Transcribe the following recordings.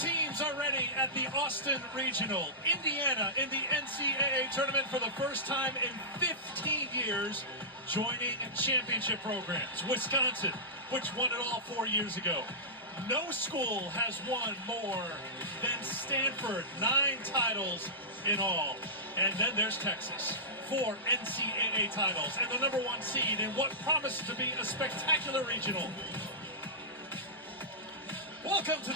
teams are ready at the Austin Regional. Indiana in the NCAA tournament for the first time in 15 years, joining championship programs. Wisconsin, which won it all 4 years ago. No school has won more than Stanford, 9 titles in all. And then there's Texas, 4 NCAA titles, and the #1 seed in what promises to be a spectacular regional.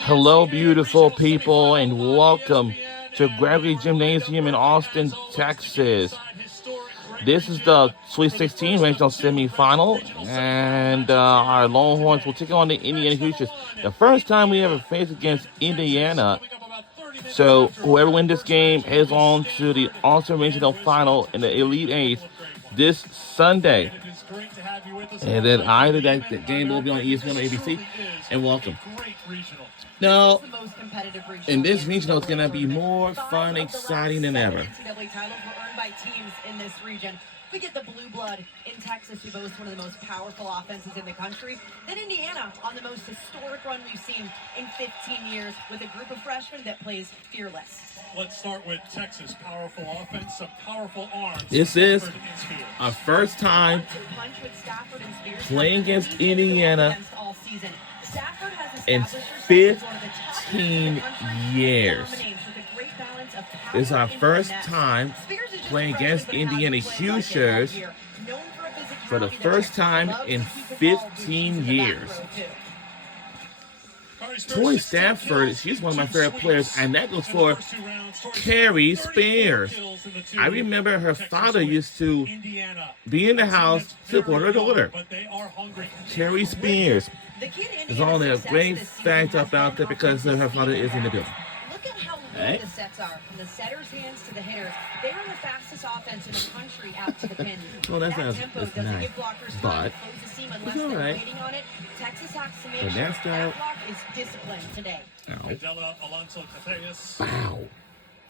Hello, beautiful people, and welcome to Gravity Gymnasium in Austin, Texas. This is the Sweet 16 regional semifinal, and our Longhorns will take on the Indiana Hoosiers. The first time we ever faced against Indiana. So whoever wins this game heads on to the Austin Regional Final in the Elite Eight this Sunday. And then either that game will be on ESPN or ABC. And welcome. Now, in this regional, it's going to be more fun, exciting than ever. NCAA titles were earned by teams in this region. We get the blue blood in Texas, who boasts one of the most powerful offenses in the country. Then Indiana on the most historic run we've seen in 15 years with a group of freshmen that plays fearless. Let's start with Texas. Powerful offense, some powerful arms. This is our first time playing against Indiana in 15 years. This is our first time playing against Indiana Hoosiers for the first time in 15 years. Tori Stafford, she's one of my favorite players, and that goes for Carrie Spears. I remember her father used to be in the house to support her daughter. Carrie Spears is all the great facts about that because her father is in the building. Look at how low the sets are, from the setter's hands to the hitters. They run the fastest offense in the country out to the pin. Well, that's nice, but it's all right. Texas has to make sure that block is disciplined today. Wow.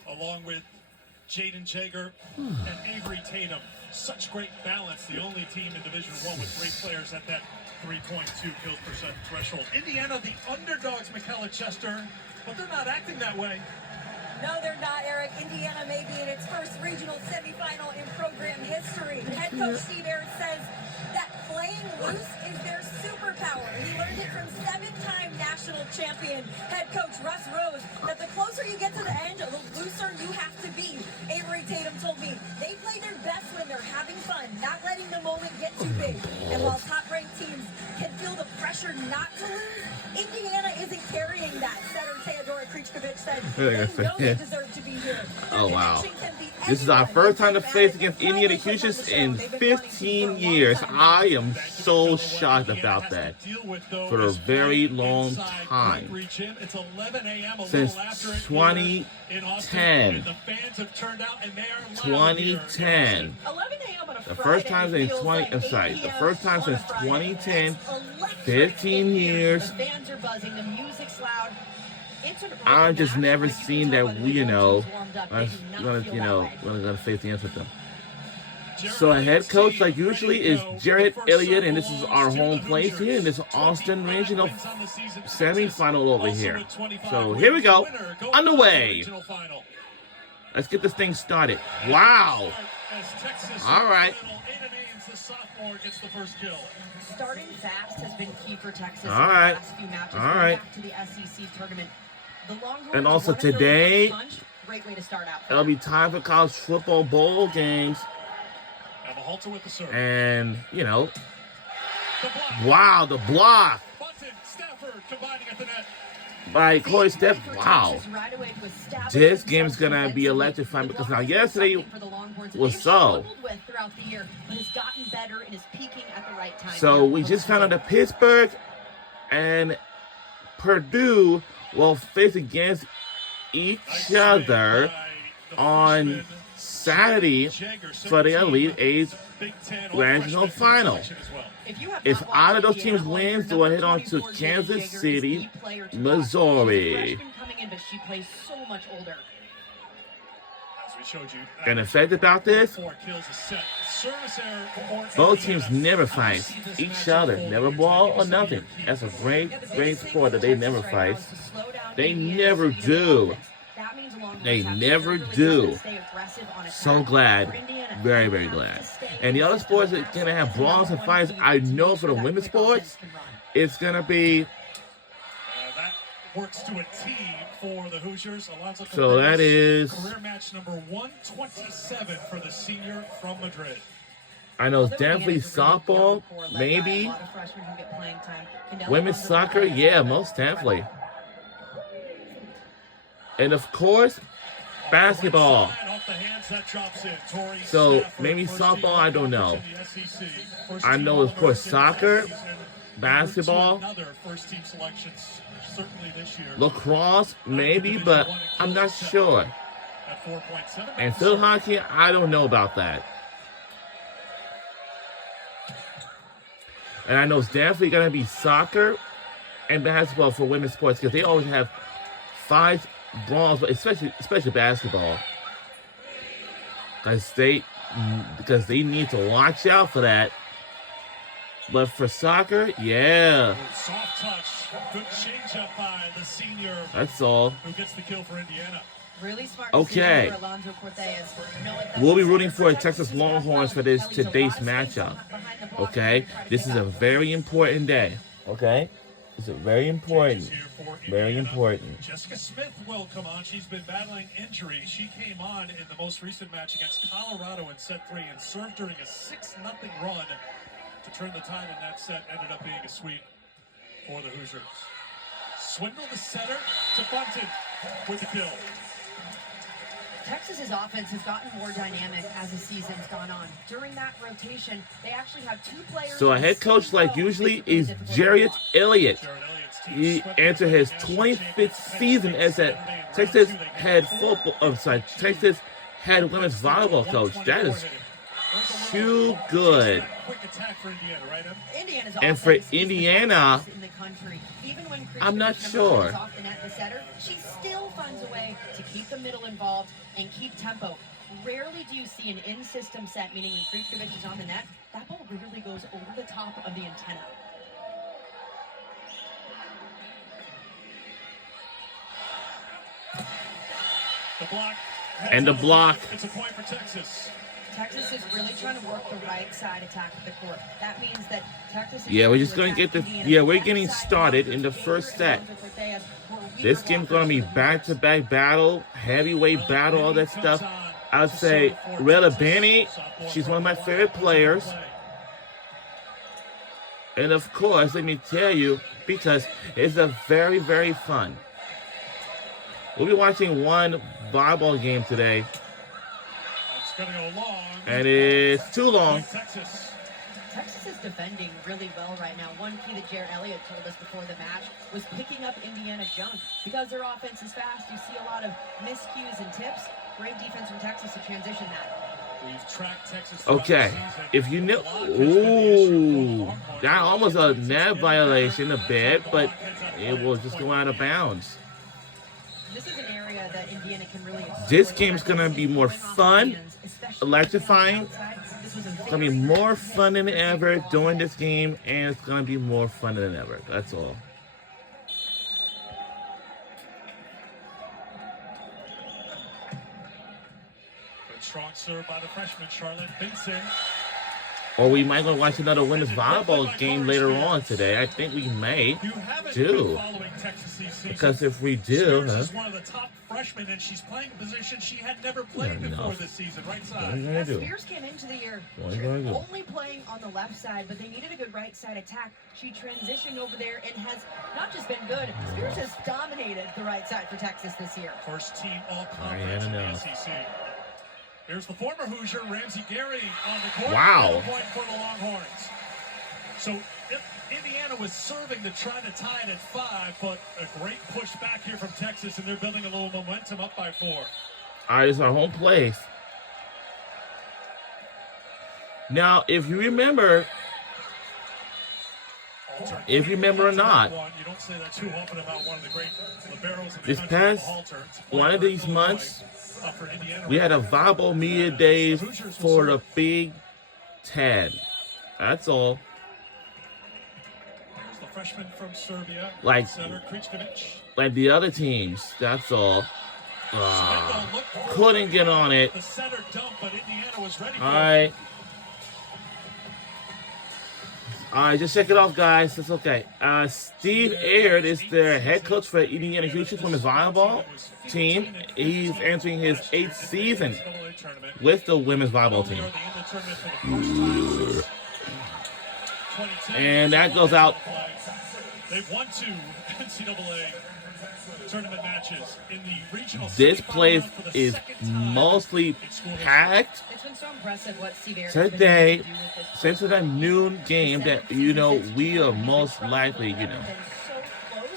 Along with Jaden Jager and Avery Tatum. Such great balance. The only team in Division I with great players at that 3.2 kills percent threshold. Indiana, the underdogs, Michaela Chester, but they're not acting that way. No, they're not, Eric. Indiana may be in its first regional semifinal in program history. Head coach Steve Ayers says that playing loose is their superpower. He learned it from 7-time national champion head coach Russ Rose, that the closer you get to the end, the looser you have to be. Avery Tatum told me they play their best when they're having fun, not letting the moment get too big. And while top-ranked teams can feel the pressure not to lose, Indiana isn't carrying that. Setter Theodora Krichkovich said they know they deserve to be here. Oh, wow. This is our first time to face against Indiana Hoosiers in 15 years. I am so shocked about that for a very long time. Since 2010. 2010. The first time since 2010, 15 years. I've just never seen that we're gonna face the answer with them. So a head coach, like usually, is Jared Elliott, and this is our home place here in this Austin Regional semifinal over here. So here we go, underway. Let's get this thing started. Wow. All right. Starting fast has been key for Texas. All right. In the last few matches. All right. Back to the SEC tournament. The Longhorns, And also today, great way to start out. it'll be time for college football bowl games. And, wow, the block by Corey Steph. Wow. This game's going to be electrifying because now yesterday was so. So we just found out that Pittsburgh and Purdue will face against each other on Saturday for the Elite Eight Regional Final. If either of those teams wins, they'll head on to Kansas City, Missouri. And the fact about this, both teams never fight each other, never brawl or nothing. That's a great sport that they never fight. They never do. That means They Longhorns have to never really do. stay aggressive on So attack. glad. For Indiana, Very, they very have glad. to stay And the other consistent. sports that That's going to have the brawls number and one fights, key I to know make for sure the that women's quick offense sports, can run. it's going to be, That works to a T for the Hoosiers. Alonso so that is, career match number 127 for the senior from Madrid. I know it's Although definitely Indiana's a really softball, young core led by a maybe. lot of freshmen who get playing time. Canelo Women's runs the soccer, play as yeah, well. most definitely. And of course, basketball. Off the hands, that drops in. Tori So Stafford, maybe first softball, team I don't know. in the SEC. First I team know, of course, All-American soccer, last season. basketball, Another first team selections, certainly this year. lacrosse, maybe, but I'm not sure. At 4.7. And field hockey, I don't know about that. And I know it's definitely going to be soccer and basketball for women's sports because they always have 5 brawls, but especially basketball. Because they need to watch out for that. But for soccer, yeah. Soft touch. Good change up by the senior. That's all. Who gets the kill for Indiana. Really smart Okay. receiver Alonso Cortez. Knowing that We'll be the rooting for center Texas Texas Longhorns for has this got a lot today's of space matchup. behind the block Okay? to try to This pick is a up. very important day. Okay? It's a very important. Here for Very Indiana. important. Jessica Smith will come on. She's been battling injury. She came on in the most recent match against Colorado in set 3 and served during a 6-0 run to turn the tide in that set. Ended up being a sweep for the Hoosiers. Swindle the setter to Bunton with the kill. Texas's offense has gotten more dynamic as the season's gone on. During that rotation, they actually have 2 players. So a head coach like usually is Jarrett Elliott. Jared Elliott's team He swept entered his 25th season as a Texas head Texas head women's volleyball coach. That is too good. Quick attack for Indiana, right? Indiana's And for offense is the Indiana, fastest in the country. Even when I'm not Christian sure. Number 1 is off the net, the setter, she still finds a way to keep the middle involved and keep tempo. Rarely do you see an in-system set, meaning when Krivkovic is on the net, that ball really goes over the top of the antenna. The block. And the block. It's a point for Texas. Texas is really trying to work the right side attack of the court. That means that Texas is Yeah, we're trying just to going to attack get the. Indiana's Yeah, we're left getting side started block. in the first set. Alonso Cortez were weaker This game's going to be blockers than back-to-back battle, heavyweight battle, all that stuff. I'd say Rella Benny, she's one of my favorite players. And of course, let me tell you, because it's a very, very fun. We'll be watching one volleyball game today, It's going to go long. and it's too long. Texas. Texas is defending really well right now. One key that Jared Elliott told us before the match was picking up Indiana's junk. Because their offense is fast, you see a lot of miscues and tips. Great defense from Texas to transition that. We've tracked Texas. Okay, if you know, ooh, that almost a net violation a bit, but it will just go out of bounds. This is an area that Indiana can really exploit. This game's gonna be more fun, Especially electrifying. outside. This was a It's gonna be more fun than ever during this game, and it's gonna be more fun than ever. That's all. Good strong serve by the freshman Charlotte Benson. Or we might go watch another women's volleyball game later on today. I think we may You haven't do. been following Texas this season. Because if we do, Spears is one of the top freshmen, and she's playing a position she had never played Yeah, before no. this season. Right what are you side. gonna As do? Spears came into the year What are you gonna do? only playing on the left side, but they needed a good right side attack. She transitioned over there and has not just been good, Spears has dominated the right side for Texas this year. First team all I conference don't in the know. SEC. Here's the former Hoosier, Ramsey Gary, on the court. Wow. No point for the Longhorns. So Indiana was serving to try to tie it at 5, but a great push back here from Texas, and they're building a little momentum up by 4. All right, it's our home place. Now, if you remember, If you remember or not, You don't say that too often about one of the great liberos in the this country, past Halter. It's one of these Illinois, months, for Indiana. we had a volleyball media days for the Big Ten. That's all. There's the freshman from Serbia, like the other teams. That's all. Couldn't get on it. The center dump, but Indiana was ready for All right. All right, just check it off, guys. It's okay. Steve Aird is the head coach for Indiana Hoosiers women's volleyball team. He's entering his 8th season with the women's volleyball team. And that goes out. They've won 2 NCAA tournament matches in the regional. This place is mostly packed today, since it's a noon game that, we are most likely, So close,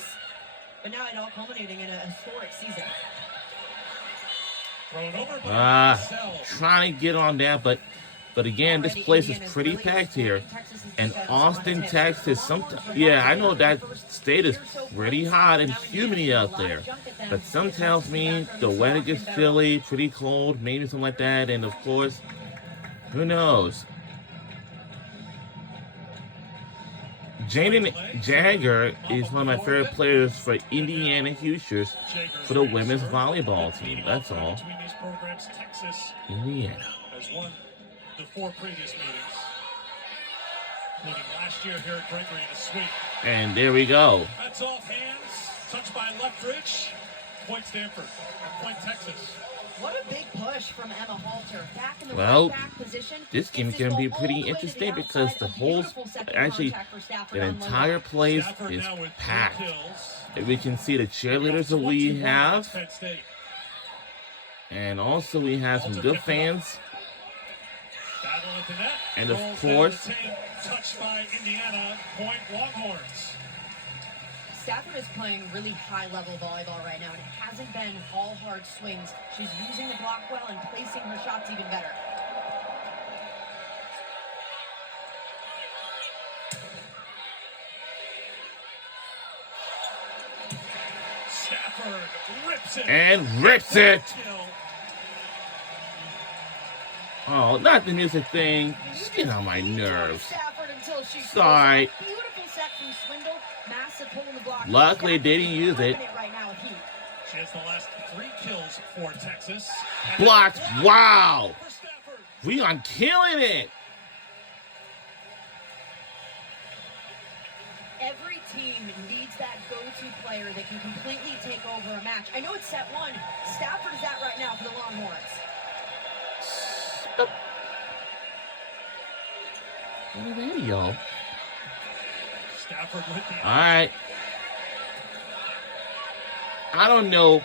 but now it all culminating in a historic season. Trying to get on that, but again, this place is pretty packed here. And Austin, Texas, I know that state is pretty hot and humid out there. But some tells me the weather gets chilly, pretty cold, maybe something like that. And of course, who knows? Jaden Jagger is one of my favorite players for Indiana Hoosiers for the women's volleyball team. That's all. Indiana has won the 4 previous meetings, including last year here at Gregory in a sweep. And there we go. That's off hands, touched by Leftridge. Point Stanford, point Texas. What a big push from Emma Halter. Back in the back position. This game can be pretty interesting because the entire place is packed. And we can see the cheerleaders that we have. And also we have some good fans. And of course, touched by Indiana, point Longhorns. Stafford is playing really high-level volleyball right now, and it hasn't been all hard swings. She's using the block well and placing her shots even better. Stafford rips it. And rips it. Oh, not the music thing. Just get on my nerves. Sorry. Luckily, they didn't use it. She has the last 3 kills for Texas. Blocked. Wow. We are killing it. Every team needs that go-to player that can completely take over a match. I know it's set 1. Stafford is that right now for the Longhorns. What are they, y'all? Stafford with the all right. I don't know.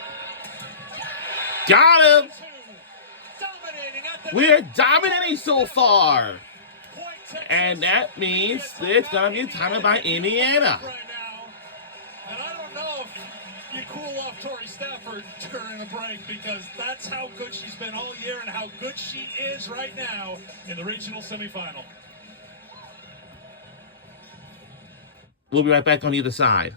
Got him. We're dominating so far. And that means it's going to be timed by Indiana. And I don't know if you cool off Tori Stafford during a break, because that's how good she's been all year and how good she is right now in the regional semifinal. We'll be right back on either side.